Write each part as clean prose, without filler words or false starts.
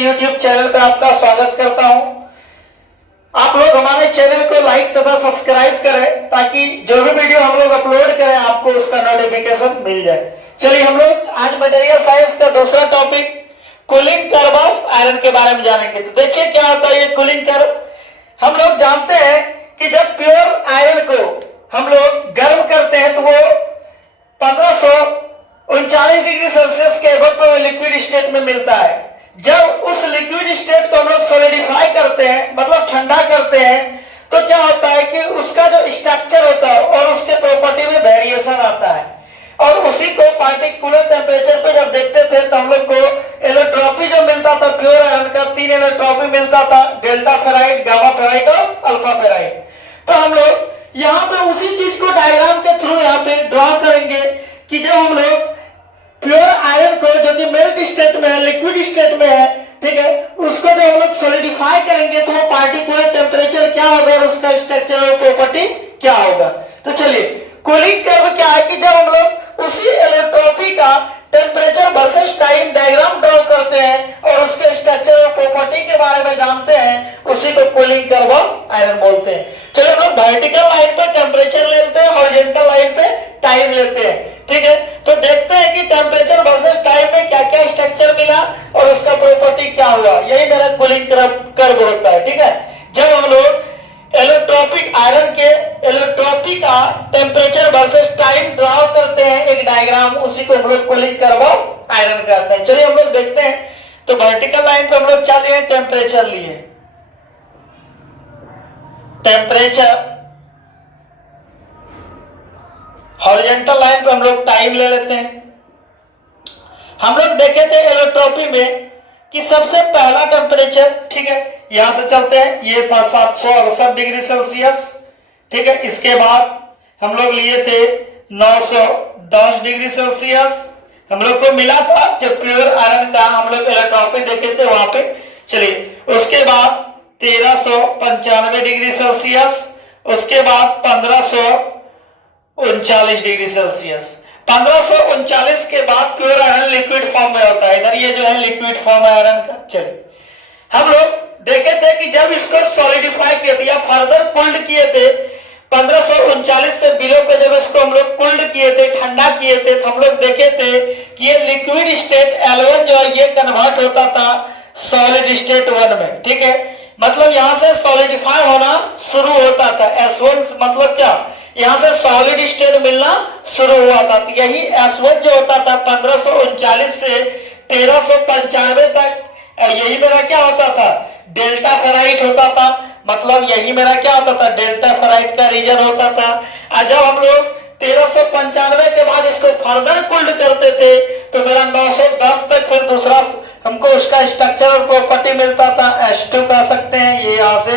YouTube channel पर आपका स्वागत करता हूं। आप लोग हमारे चैनल को लाइक तथा सब्सक्राइब करें ताकि जो भी वीडियो हम लोग अपलोड करें आपको उसका नोटिफिकेशन मिल जाए। चलिए हम लोग आज मटेरियल साइंस का दूसरा topic cooling curve of iron के बारे में जानेंगे। तो देखिए क्या होता है ये कूलिंग कर्व। हम लोग जानते हैं कि जब प्योर आयरन को हम लोग गर्म करते हैं तो वो 1539 डिग्री सेल्सियस के एबव पे लिक्विड स्टेट में मिलता है। जब उस लिक्विड स्टेट को हम लोग सॉलिडिफाई करते हैं, मतलब ठंडा करते हैं, तो क्या होता है कि उसका जो स्ट्रक्चर होता है और उसके प्रॉपर्टी में वेरिएशन आता है। और उसी को पार्टिकुलर टेम्परेचर पे जब देखते थे तो हम लोग को एलोट्रॉपी जो मिलता था प्योर आयरन का 3 एलोट्रॉपी मिलता था, डेल्टा फेराइट, गामा फेराइट और अल्फा फेराइट। तो हम लोग यहाँ पे उसी चीज को डायग्राम के थ्रू यहाँ पे ड्रॉ करेंगे कि जब हम लोग प्योर आयरन को जो कि मेल्ट स्टेट में है, लिक्विड स्टेट में है, ठीक है, उसको जब हम लोग सॉलिडिफाई करेंगे तो वो पार्टिकुलर टेम्परेचर क्या होगा और उसका स्ट्रक्चर और प्रॉपर्टी क्या होगा। तो चलिए कूलिंग कर्व क्या है कि जब हम लोग उसी एलोट्रॉपी का temperature versus time diagram draw करते हैं और उसके स्ट्रक्चर और प्रॉपर्टी के बारे में जानते हैं, उसी को कूलिंग कर्व ऑफ आयरन बोलते हैं। चलो हम लोग वर्टिकल लाइन पे टेम्परेचर लेते हैं, हॉरिजॉन्टल लाइन पे टाइम लेते हैं, ठीक है। तो देखते हैं कि टेम्परेचर वर्सेस टाइम में क्या क्या स्ट्रक्चर मिला और उसका प्रॉपर्टी क्या हुआ। यही मेरा कूलिंग कर्व होता है, ठीक है। जब हम लोग एलोट्रॉपिक आयरन के एलोट्रॉपी का टेम्परेचर वर्सेस टाइम ड्रॉ करते हैं एक डायग्राम, उसी को हम लोग कूलिंग कर्व ऑफ आयरन कहते हैं। चलिए हम लोग देखते हैं। तो वर्टिकल लाइन पे हम लोग क्या लिए, टेम्परेचर लिए, टेम्परेचर। हॉरिजॉन्टल लाइन पे हम लोग टाइम ले लेते हैं। हम लोग देखे थे एलोट्रॉपी में कि सबसे पहला टेम्परेचर, ठीक है, यहां से चलते हैं, ये था 768 डिग्री सेल्सियस, ठीक है। इसके बाद हम लोग लिए थे 910 डिग्री सेल्सियस, हम लोग को मिला था जब प्योर आयरन का हम लोग एलोट्रॉपी देखे थे वहां पे। चलिए उसके बाद 1395 डिग्री सेल्सियस, उसके बाद 1539 डिग्री सेल्सियस। 1539 के बाद प्योर आयरन लिक्विड फॉर्म में होता है। इधर ये जो है लिक्विड फॉर्म आयरन का। चलिए हम लोग देखे थे कि जब इसको सॉलिडिफाई किए थे या फर्दर कुल्ड किए थे 1539 से बिलो पे, जब इसको हम लोग कुल्ड किए थे, ठंडा किए थे, तो हम लोग देखे थे कि ये लिक्विड स्टेट L1 जो है ये कन्वर्ट होता था सॉलिड स्टेट 1 में, ठीक है। मतलब यहां से सॉलिडिफाई होना शुरू होता था। S1 मतलब क्या, यहां से सॉलिड स्टेट मिलना शुरू हुआ था। तो यही S1 जो होता था 1539 से 1395 तक, यही मेरा क्या होता था, डेल्टा फेराइट होता था। मतलब यही मेरा क्या होता था, डेल्टा फेराइट का रीजन होता था। और जब हम लोग 1395 के बाद इसको फर्दर कुल्ड करते थे तो मेरा 910 तक फिर दूसरा हमको उसका स्ट्रक्चर और प्रॉपर्टी मिलता था, H2 कह सकते हैं। ये यहाँ से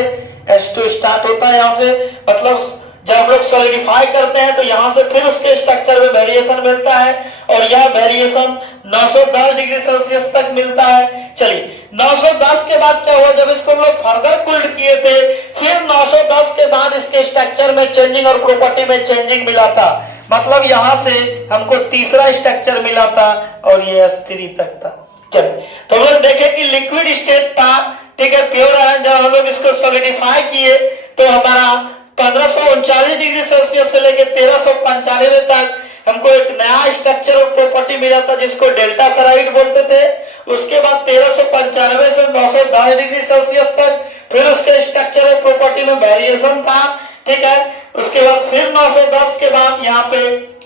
H2 स्टार्ट होता है यहाँ से, मतलब जब हम लोग सॉलिडिफाई करते हैं तो यहां से फिर उसके स्ट्रक्चर में वेरिएशन मिलता है और यह वेरिएशन 910 डिग्री सेल्सियस तक मिलता है। चलिए 910 के बाद क्या हुआ, जब इसको हम लोग फर्दर कुल्ड किए थे फिर 910 के बाद इसके स्ट्रक्चर में चेंजिंग और प्रॉपर्टी में चेंजिंग मिला था। मतलब यहां से हमको तीसरा स्ट्रक्चर मिला था और ये S3 तक था। चलिए तो हम लोग देखे कि लिक्विड स्टेट था, ठीक है, प्योर आयरन। जब हम लोग इसको सॉलिडिफाई किए तो हमारा 1539 डिग्री सेल्सियस से लेकर 1395 तक हमको एक नया स्ट्रक्चर और प्रॉपर्टी मिला था जिसको डेल्टा फेराइट बोलते थे। उसके बाद 1395 से 910 डिग्री सेल्सियस तक फिर उसके स्ट्रक्चर और प्रॉपर्टी में वेरिएशन था, ठीक है। उसके बाद फिर 910 के बाद यहाँ पे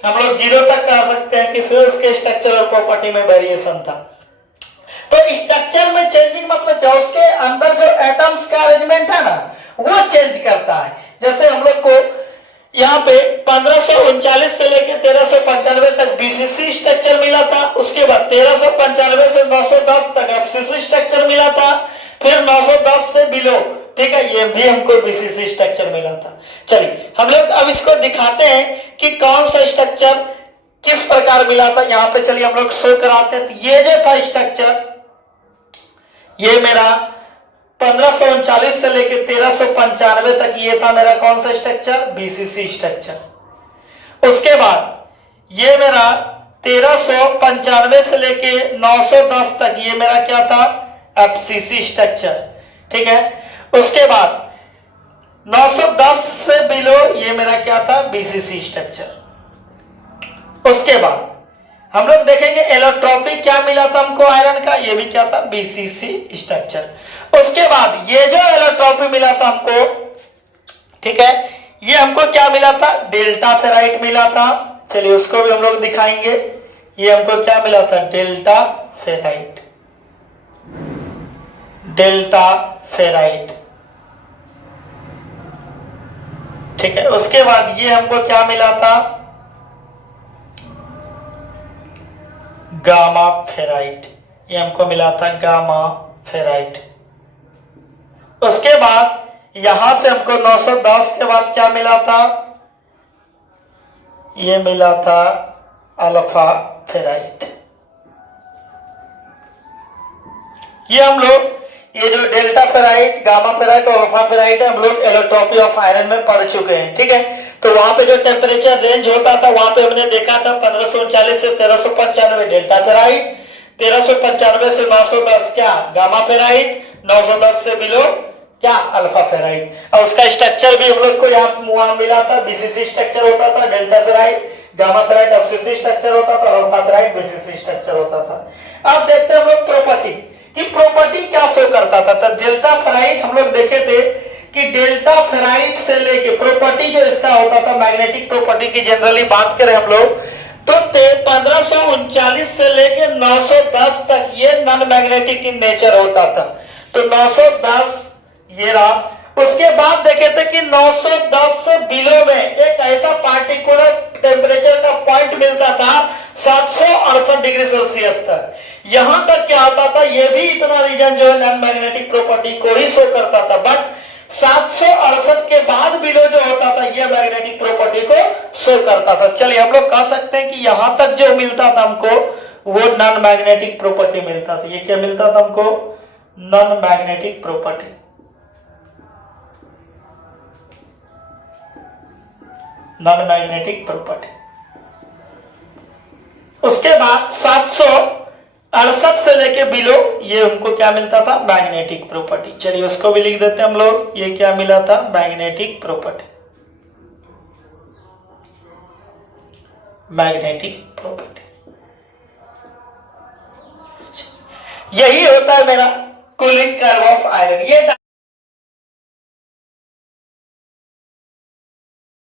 हम लोग 0 तक कह सकते हैं कि फिर उसके स्ट्रक्चर और प्रॉपर्टी में वेरिएशन था। तो स्ट्रक्चर में चेंजिंग मतलब क्या, उसके अंदर जो एटम्स का अरेंजमेंट है ना वो चेंज करता है। जैसे हम लोग को यहाँ पे 1539 से लेकर 1395 तक BCC स्ट्रक्चर मिला था, उसके बाद 1395 से 910 तक FCC स्ट्रक्चर मिला था, फिर 910 से बिलो, ठीक है, ये भी हमको BCC स्ट्रक्चर मिला था। चलिए हम लोग अब इसको दिखाते हैं कि कौन सा स्ट्रक्चर किस प्रकार मिला था। यहाँ पे चलिए हम लोग शो कराते हैं। तो ये जो था स्ट्रक्चर, ये मेरा 1539 से लेकर 1395 तक ये था मेरा कौन सा स्ट्रक्चर, BCC स्ट्रक्चर। उसके बाद ये मेरा 1395 से लेकर 910 तक ये मेरा क्या था, FCC स्ट्रक्चर, ठीक है। उसके बाद 910 से बिलो ये मेरा क्या था, BCC स्ट्रक्चर। उसके बाद हम लोग देखेंगे एलोट्रॉपी क्या मिला था हमको आयरन का, ये भी क्या था, BCC स्ट्रक्चर। उसके बाद ये जो एलोट्रॉपी मिला था हमको, ठीक है, ये हमको क्या मिला था, डेल्टा फेराइट मिला था। चलिए उसको भी हम लोग दिखाएंगे। ये हमको क्या मिला था, डेल्टा फेराइट, डेल्टा फेराइट, ठीक है। उसके बाद ये हमको क्या मिला था, गामा फेराइट, ये हमको मिला था गामा फेराइट। उसके बाद यहां से हमको 910 के बाद क्या मिला था, ये मिला था अल्फा फेराइट। ये हम लोग ये जो डेल्टा फेराइट, गामा फेराइट और अल्फा फेराइट है, हम लोग एलोट्रॉपी ऑफ आयरन में पढ़ चुके हैं, ठीक है। तो वहां पे जो टेम्परेचर रेंज होता था वहां पे हमने देखा था 1539 से 1395 डेल्टा फेराइट, 1395 से 910 क्या, गामा फेराइट, 910 से बिलो क्या, अल्फा फेराइट। और उसका स्ट्रक्चर भी हम लोग को यहाँ मिला था, BCC स्ट्रक्चर होता था, delta ferrite, gamma ferrite FCC structure होता था, अल्फा फेराइट BCC स्ट्रक्चर होता था। अब देखते हैं हम लोग प्रॉपर्टी कि प्रॉपर्टी क्या शो करता था। तो डेल्टा फेराइट हम लोग देखे थे कि डेल्टा फेराइट से लेके प्रॉपर्टी जो इसका होता था, मैग्नेटिक प्रॉपर्टी की जनरली बात करें हम लोग, तो 1539 से लेके 910 तक ये नॉन मैग्नेटिक इन नेचर होता था। तो 910 ये रहा। उसके बाद देखे थे कि 910 से बिलो में एक ऐसा पार्टिकुलर टेम्परेचर का पॉइंट मिलता था 768 डिग्री सेल्सियस तक। यहां तक क्या होता था, ये भी इतना रीजन जो है नॉन मैग्नेटिक प्रॉपर्टी को ही शो करता था, बट 768 के बाद बिलो जो होता था ये मैग्नेटिक प्रॉपर्टी को शो करता था। चलिए हम लोग कह सकते हैं कि यहां तक जो मिलता था हमको वो नॉन मैग्नेटिक प्रॉपर्टी मिलता था। ये क्या मिलता था हमको, non magnetic property, non magnetic property. उसके बाद 768 से लेके बिलो ये हमको क्या मिलता था, मैग्नेटिक प्रॉपर्टी। चलिए उसको भी लिख देते हैं हम लोग, ये क्या मिला था, मैग्नेटिक प्रॉपर्टी, मैग्नेटिक प्रॉपर्टी। यही होता है मेरा कूलिंग कर्व ऑफ आयरन। ये